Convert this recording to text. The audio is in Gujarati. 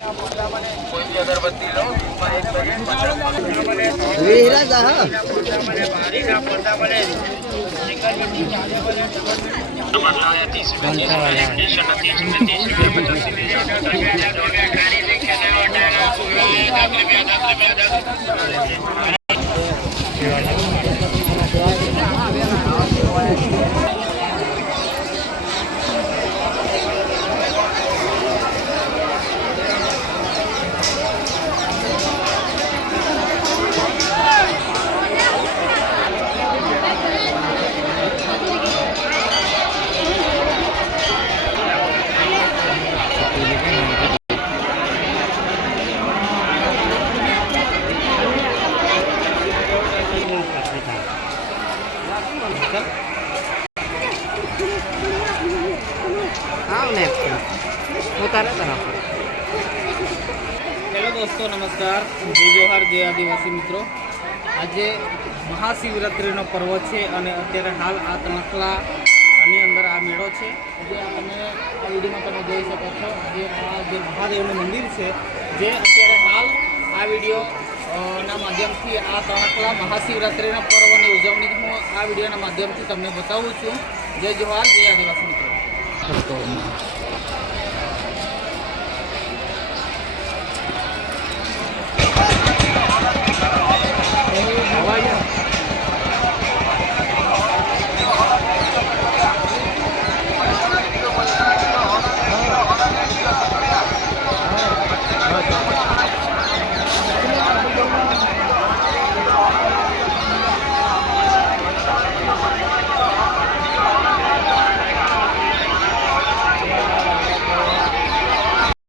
कोई भी अगरबत्ती लो, एक पैकेट उतारा था ना। हेलो दोस्तों, नमस्कार, जय जोहार, जय आदिवासी मित्रों। आज महाशिवरात्रिનો પર્વ છે અને અત્યારે હાલ આ તણખલાની અંદર આ મેળો છે જે તમે આ વિડીયોમાં તમે જોઈ શકો છો। જે મહાદેવનું મંદિર છે જે અત્યારે હાલ આ વિડીયોના માધ્યમથી આ તણખલા મહાશિવરાત્રિના પર્વની ઉજવણી હું આ વિડીયોના માધ્યમથી તમને બતાવું છું। જય જોહાર, જય આદિવાસી મિત્રો।